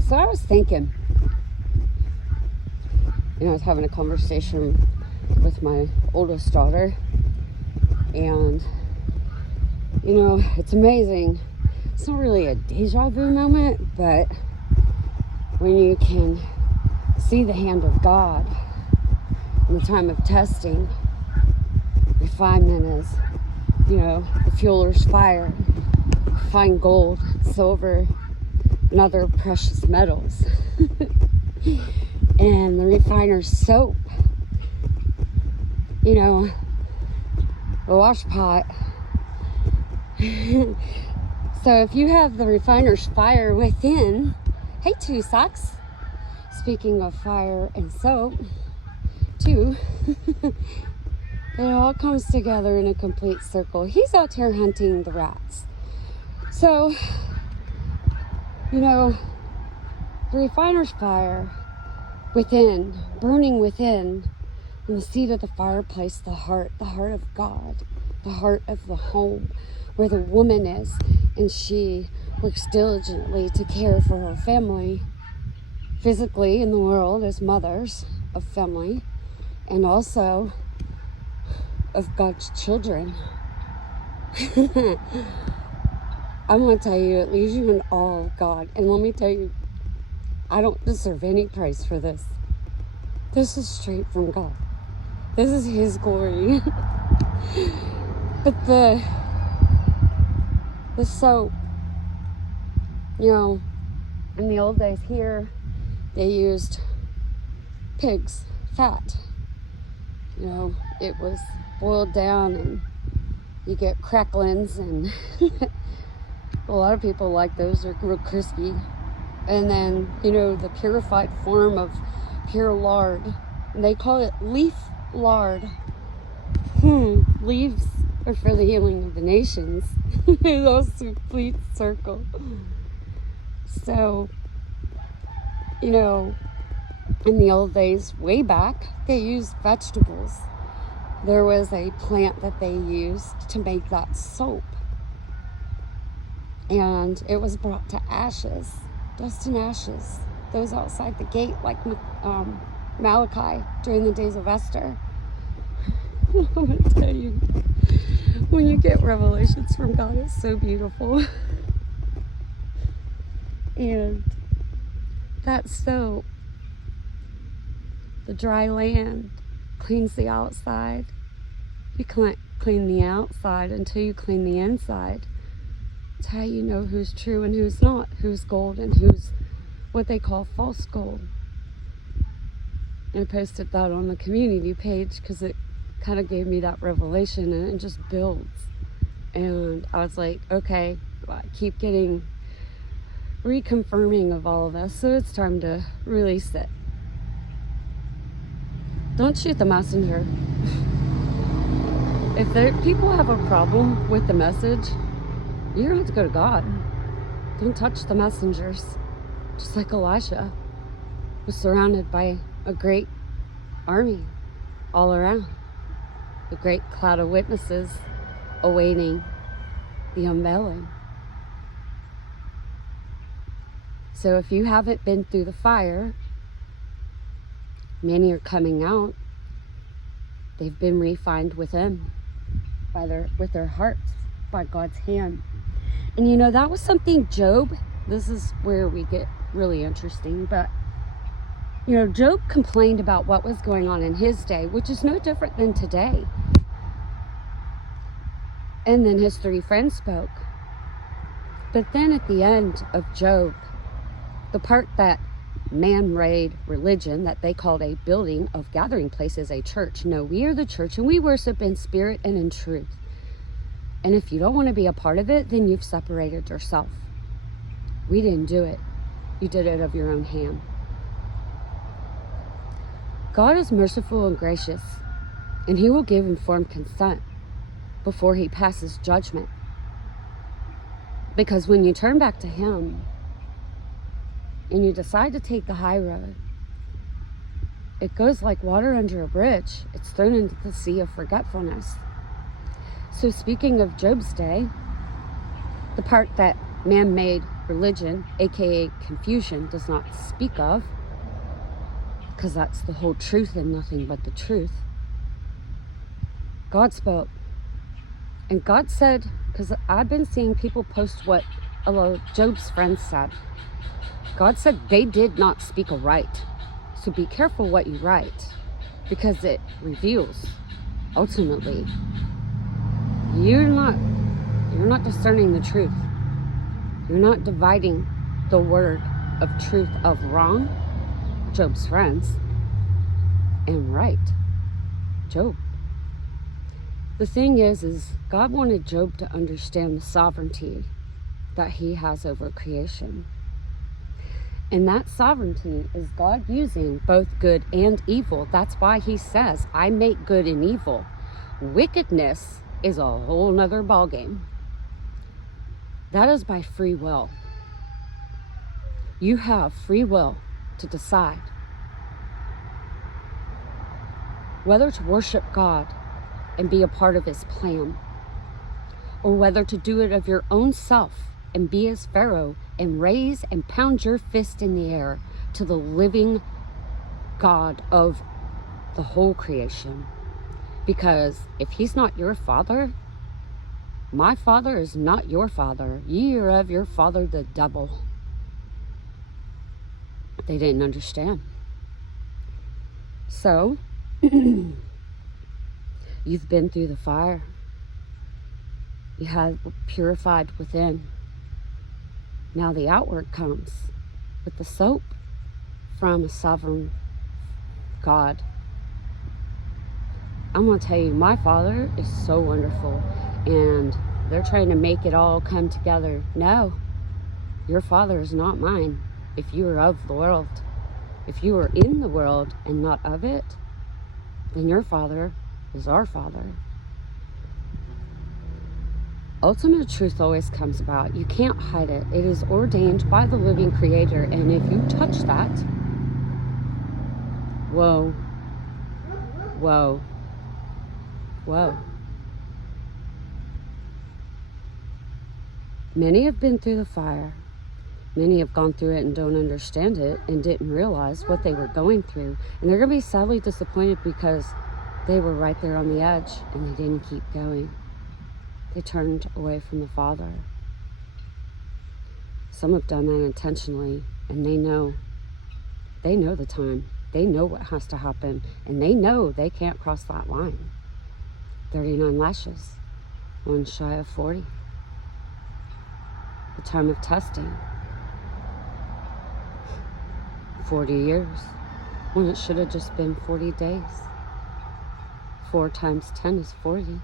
So I was thinking, I was having a conversation with my oldest daughter, and it's amazing. It's not really a deja vu moment, but when you can see the hand of God in the time of testing, refinement is, the fueler's fire, fine gold, silver, and other precious metals. And the refiner's soap, the wash pot. So if you have the refiner's fire within, hey, two socks. Speaking of fire and soap, too, it all comes together in a complete circle. He's out here hunting the rats. So, the refiner's fire within, burning within, in the seat of the fireplace, the heart of God, the heart of the home, where the woman is, and she works diligently to care for her family, physically in the world as mothers of family, and also of God's children. I want to tell you, it leaves you in awe of God. And let me tell you, I don't deserve any praise for this. This is straight from God. This is His glory. But the soap, in the old days here, they used pig's fat. It was boiled down and you get cracklings, and a lot of people like those. They're real crispy. And then, the purified form of pure lard. And they call it leaf lard. Leaves are for the healing of the nations. Those complete circle. So, in the old days, way back, they used vegetables. There was a plant that they used to make that soap. And it was brought to ashes, dust and ashes. Those outside the gate, like Malachi during the days of Esther. I'm going to tell you, when you get revelations from God, it's so beautiful. And that soap, the dry land, cleans the outside. You can't clean the outside until you clean the inside. It's how you know who's true and who's not, who's gold and who's what they call false gold. And I posted that on the community page because it kind of gave me that revelation, and it just builds. And I was like, okay, I keep getting reconfirming of all of this, so it's time to release it. Don't shoot the messenger. If people have a problem with the message, you're going to have to go to God. Don't touch the messengers. Just like Elisha was surrounded by a great army all around. A great cloud of witnesses awaiting the unveiling. So if you haven't been through the fire, many are coming out. They've been refined within with their hearts by God's hand. And that was something Job, this is where we get really interesting, but Job complained about what was going on in his day, which is no different than today. And then his 3 friends spoke. But then at the end of Job, the part that man-made religion that they called a building of gathering place is a church. No, we are the church, and we worship in spirit and in truth. And if you don't want to be a part of it, then you've separated yourself. We didn't do it. You did it of your own hand. God is merciful and gracious, and He will give informed consent before He passes judgment. Because when you turn back to Him, and you decide to take the high road, it goes like water under a bridge. It's thrown into the sea of forgetfulness. So speaking of Job's day, the part that man-made religion, aka confusion, does not speak of, because that's the whole truth and nothing but the truth. God spoke. And God said, because I've been seeing people post what Job's friends said. God said they did not speak aright. So be careful what you write, because it reveals, ultimately, you're not discerning the truth. You're not dividing the word of truth of wrong, Job's friends, and right, Job. The thing is God wanted Job to understand the sovereignty that he has over creation. And that sovereignty is God using both good and evil. That's why he says, I make good and evil. Wickedness is a whole nother ballgame. That is by free will. You have free will to decide whether to worship God and be a part of his plan, or whether to do it of your own self and be as Pharaoh and raise and pound your fist in the air to the living God of the whole creation. Because if he's not your father, my father is not your father. Ye are of your father the devil. They didn't understand. So, you've been through the fire. You have purified within. Now the outward comes with the soap from a sovereign God. I'm going to tell you, my father is so wonderful, and they're trying to make it all come together. No, your father is not mine. If you are of the world, if you are in the world and not of it, then your father is our father. Ultimate truth always comes about. You can't hide it. It is ordained by the living creator. And if you touch that, whoa, whoa, whoa. Many have been through the fire. Many have gone through it and don't understand it and didn't realize what they were going through. And they're going to be sadly disappointed because they were right there on the edge and they didn't keep going. They turned away from the Father. Some have done that intentionally, and they know the time. They know what has to happen, and they know they can't cross that line. 39 lashes, one shy of 40. The time of testing, 40 years, when it should have just been 40 days. 4 times 10 is 40.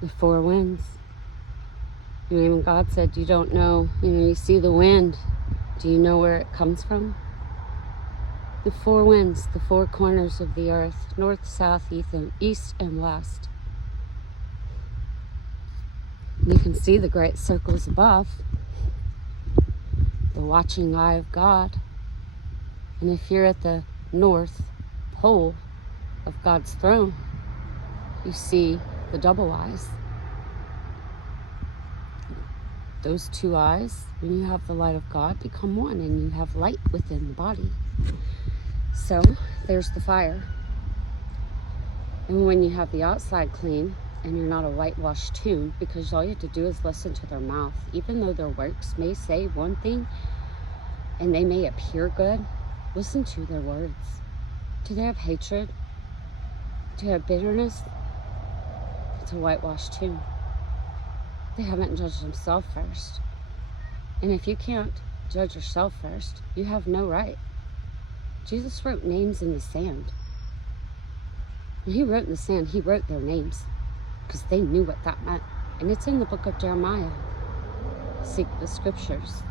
The 4 winds. Even God said, you don't know, you see the wind. Do you know where it comes from? The 4 winds, the 4 corners of the earth, north, south, east, and west. You can see the great circles above, the watching eye of God. And if you're at the north pole of God's throne, you see the double eyes. Those 2 eyes, when you have the light of God, become one, and you have light within the body. So there's the fire. And when you have the outside clean and you're not a whitewashed tomb, because all you have to do is listen to their mouth, even though their works may say one thing and they may appear good, listen to their words. Do they have hatred? Do they have bitterness? It's a whitewashed tomb. They haven't judged themselves first. And if you can't judge yourself first, you have no right. Jesus wrote names in the sand. When he wrote in the sand, he wrote their names because they knew what that meant. And it's in the book of Jeremiah. Seek the scriptures.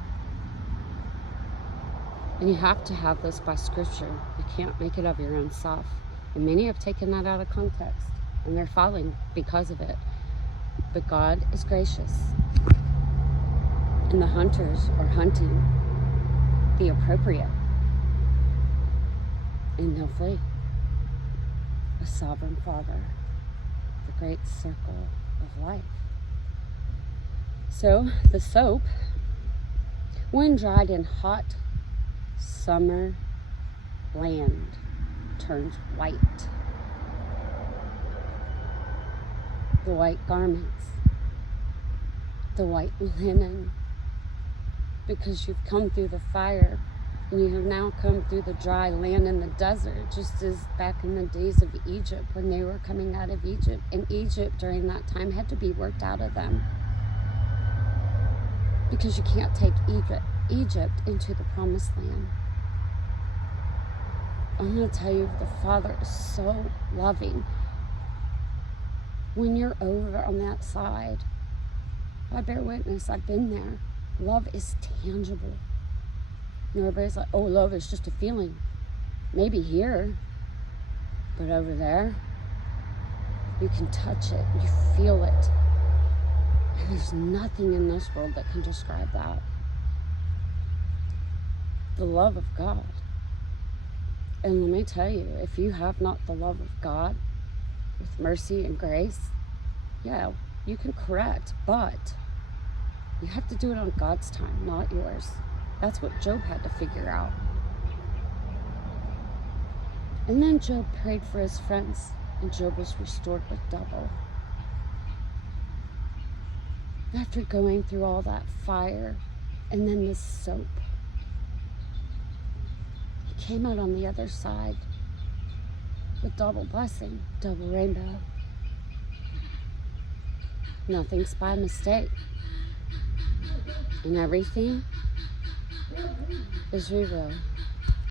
And you have to have this by scripture. You can't make it of your own self. And many have taken that out of context, and they're falling because of it. But God is gracious. And the hunters are hunting the appropriate. And they'll flee. A sovereign Father. The great circle of life. So the soap When dried in hot summer land turns white. The white garments, the white linen, because you've come through the fire and you have now come through the dry land in the desert, just as back in the days of Egypt when they were coming out of Egypt. And Egypt during that time had to be worked out of them, because you can't take Egypt into the promised land. I'm going to tell you, the Father is so loving. When you're over on that side, I bear witness, I've been there. Love is tangible. And everybody's like, oh, love is just a feeling. Maybe here, but over there, you can touch it, you feel it. And there's nothing in this world that can describe that. The love of God. And let me tell you, if you have not the love of God with mercy and grace, yeah, you can correct, but you have to do it on God's time, not yours. That's what Job had to figure out. And then Job prayed for his friends, and Job was restored with double. After going through all that fire and then this soap, he came out on the other side with double blessing, double rainbow. Nothing's by mistake. And everything is revealed.